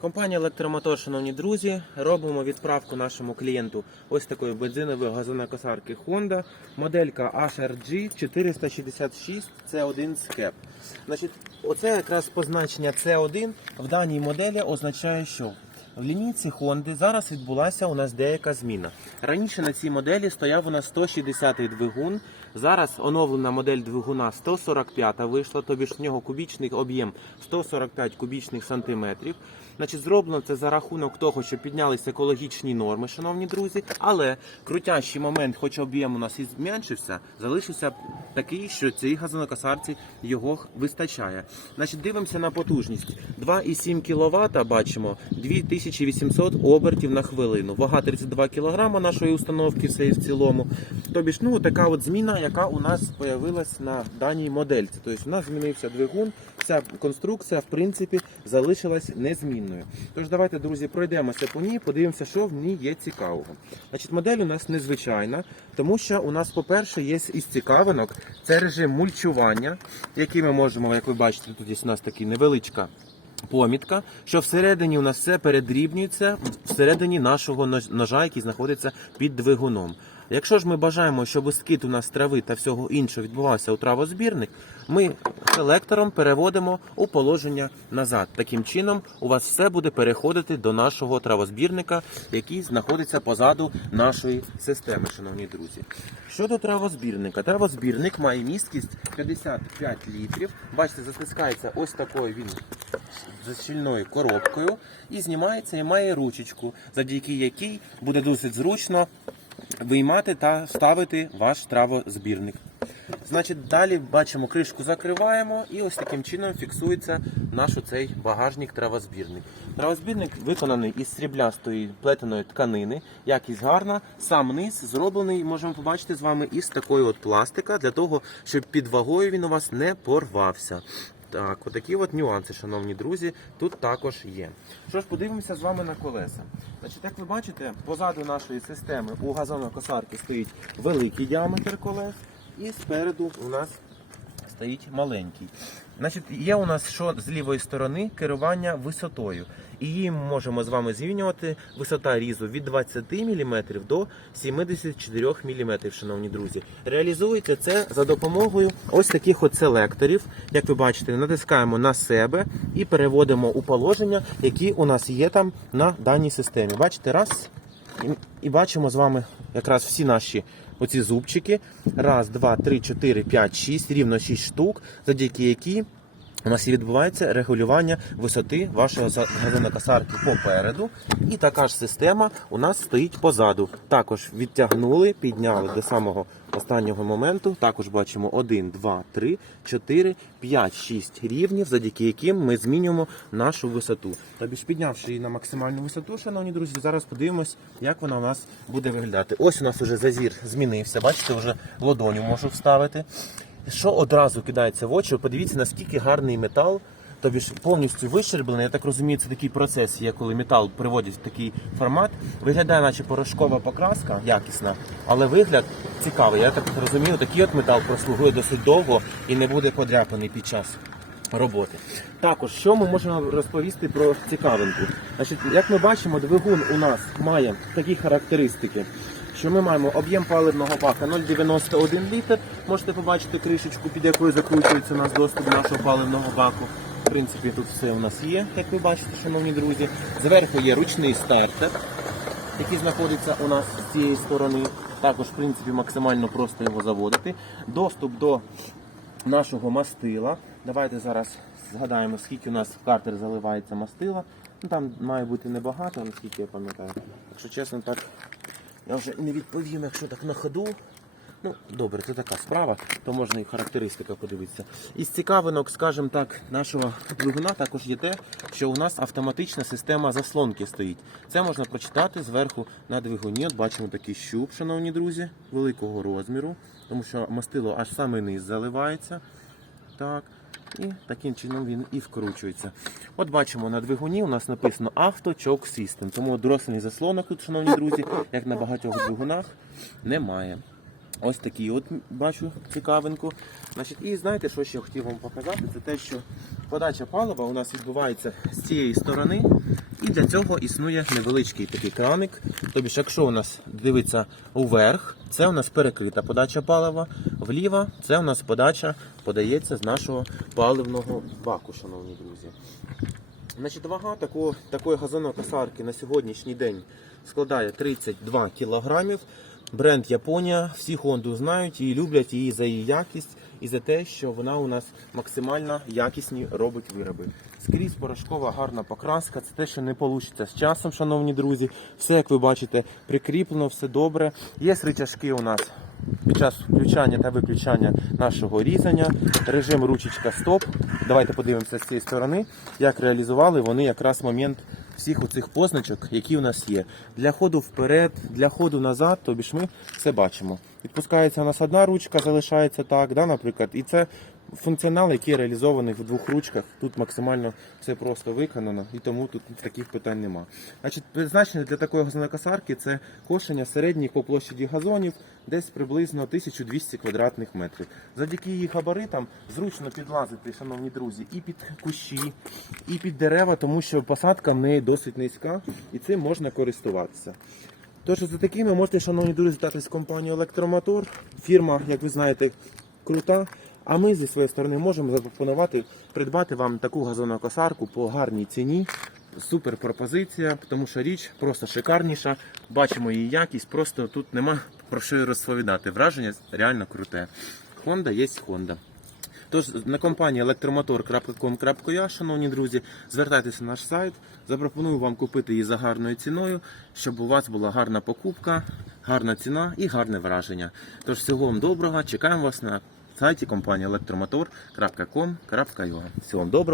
Компанія Електромотор, шановні друзі, робимо відправку нашому клієнту ось такої бензинової газонокосарки Honda, моделька HRG 466 C1 Skep. Значить, оце якраз позначення C1 в даній моделі означає, що в лінійці Honda зараз відбулася у нас деяка зміна. Раніше на цій моделі стояв у нас 160 двигун. Зараз оновлена модель двигуна 145 вийшла, тобі ж в нього кубічний об'єм 145 кубічних сантиметрів. Значить, зроблено це за рахунок того, що піднялися екологічні норми, шановні друзі. Але крутящий момент, хоч об'єм у нас і зменшився, залишився такий, що цій газонокосарці його вистачає. Значить, дивимося на потужність. 2,7 кВт бачимо 2800 обертів на хвилину. Вага 32 кг нашої установки, все і в цілому. Тобі ж, ну така от зміна, яка у нас з'явилась на даній модельці. Тобто у нас змінився двигун, вся конструкція, в принципі, залишилась незмінною. Тож давайте, друзі, пройдемося по ній, подивимося, що в ній є цікавого. Значить, модель у нас незвичайна, тому що у нас, по-перше, є із цікавинок це режим мульчування, який ми можемо, як ви бачите, тут є у нас такий невеличка. Помітка, що всередині у нас все передрібнюється всередині нашого ножа, який знаходиться під двигуном. Якщо ж ми бажаємо, щоб скид у нас трави та всього іншого відбувався у травозбірник, ми селектором переводимо у положення назад. Таким чином, у вас все буде переходити до нашого травозбірника, який знаходиться позаду нашої системи, шановні друзі. Щодо травозбірника, травозбірник має місткість 55 літрів. Бачите, затискається ось такою він з щільною коробкою і знімається і має ручечку, завдяки якій буде досить зручно виймати та ставити ваш травозбірник. Значить, далі бачимо, кришку закриваємо і ось таким чином фіксується наш цей багажник травозбірник. Травозбірник виконаний із сріблястої плетеної тканини, якість гарна. Сам низ зроблений, можемо побачити з вами, із такої от пластика, для того, щоб під вагою він у вас не порвався. Так, отакі от нюанси, шановні друзі, тут також є. Що ж, подивимося з вами на колеса. Значить, як ви бачите, позаду нашої системи у газонокосарки стоїть великий діаметр колес, і спереду у нас стоїть маленький. Значить, є у нас що з лівої сторони керування висотою. І її можемо з вами змінювати висота різу від 20 мм до 74 мм, шановні друзі. Реалізується це за допомогою ось таких от селекторів. Як ви бачите, натискаємо на себе і переводимо у положення, які у нас є там на даній системі. Бачите, раз. І, бачимо з вами якраз всі наші оці зубчики. Раз, два, три, чотири, п'ять, шість, рівно шість штук, завдяки які у нас і відбувається регулювання висоти вашого газонокосарки попереду. І така ж система у нас стоїть позаду. Також відтягнули, підняли до самого останнього моменту. Також бачимо 1, 2, 3, 4, 5, 6 рівнів, завдяки яким ми змінюємо нашу висоту. Тобі ж піднявши її на максимальну висоту, шановні друзі, зараз подивимось, як вона у нас буде виглядати. Ось у нас вже зазір змінився. Бачите, вже ладоню можу вставити. Що одразу кидається в очі, подивіться, наскільки гарний метал. Тобі ж повністю вищерблений. Я так розумію, це такий процес є, коли метал приводять в такий формат. Виглядає, наче порошкова покраска, якісна, але вигляд цікавий. Я так розумію, такий от метал прослугує досить довго і не буде подряпаний під час роботи. Також, що ми можемо розповісти про цікавинку? Значить, як ми бачимо, двигун у нас має такі характеристики що ми маємо об'єм паливного бака 0,91 літр. Можете побачити кришечку, під якою закручується у нас доступ нашого паливного баку. В принципі, тут все у нас є, як ви бачите, шановні друзі. Зверху є ручний стартер, який знаходиться у нас з цієї сторони. Також, в принципі, максимально просто його заводити. Доступ до нашого мастила. Давайте зараз згадаємо, скільки у нас в картер заливається мастила. Ну, там має бути небагато, наскільки я пам'ятаю. Якщо чесно, так я вже не відповім, якщо так на ходу. Ну, добре, це така справа, то можна і характеристика подивитися. Із цікавинок, скажімо так, нашого двигуна також є те, що у нас автоматична система заслонки стоїть. Це можна прочитати зверху на двигуні. От бачимо такий щуп, шановні друзі, великого розміру, тому що мастило аж саме низ заливається. Так. І таким чином він і вкручується. От бачимо на двигуні у нас написано Choke System. Тому дросельний заслонок тут, шановні друзі, як на багатьох двигунах, немає. Ось такі от бачу цікавинку. Значить, і знаєте, що ще хотів вам показати? Це те, що подача палива у нас відбувається з цієї сторони, і для цього існує невеличкий такий краник. Тобто, якщо у нас дивиться уверх, це у нас перекрита подача палива, вліво це у нас подача подається з нашого паливного баку, шановні друзі. Значить, вага такого, такої газонокосарки на сьогоднішній день складає 32 кілограмів. Бренд Японія, всі Хонду знають і люблять її за її якість і за те, що вона у нас максимально якісні робить вироби. Скрізь порошкова гарна покраска. Це те, що не вийде з часом, шановні друзі. Все, як ви бачите, прикріплено, все добре. Є рычажки у нас під час включання та виключання нашого різання. Режим ручечка стоп. Давайте подивимося з цієї сторони, як реалізували вони якраз момент всіх оцих позначок, які у нас є. Для ходу вперед, для ходу назад, тобі ж ми все бачимо. Відпускається у нас одна ручка, залишається так, да, наприклад, і це функціонал, який реалізований в двох ручках. Тут максимально все просто виконано, і тому тут таких питань нема. Значить, призначення для такої газонокосарки це кошення середніх по площаді газонів десь приблизно 1200 квадратних метрів. Завдяки її габаритам зручно підлазити, шановні друзі, і під кущі, і під дерева, тому що посадка в неї досить низька, і цим можна користуватися. Тож за такими можете, шановні друзі, звертатись в компанію Електромотор. Фірма, як ви знаєте, крута. А ми зі своєї сторони можемо запропонувати придбати вам таку газонокосарку по гарній ціні. Супер пропозиція, тому що річ просто шикарніша. Бачимо її якість, просто тут нема про що розповідати. Враження реально круте. Honda є Honda. Тож на компанії електромотор.com.ua, шановні друзі, звертайтеся на наш сайт. Запропоную вам купити її за гарною ціною, щоб у вас була гарна покупка, гарна ціна і гарне враження. Тож всього вам доброго, чекаємо вас на сайті компанії електромотор.com.ua. Всього вам доброго.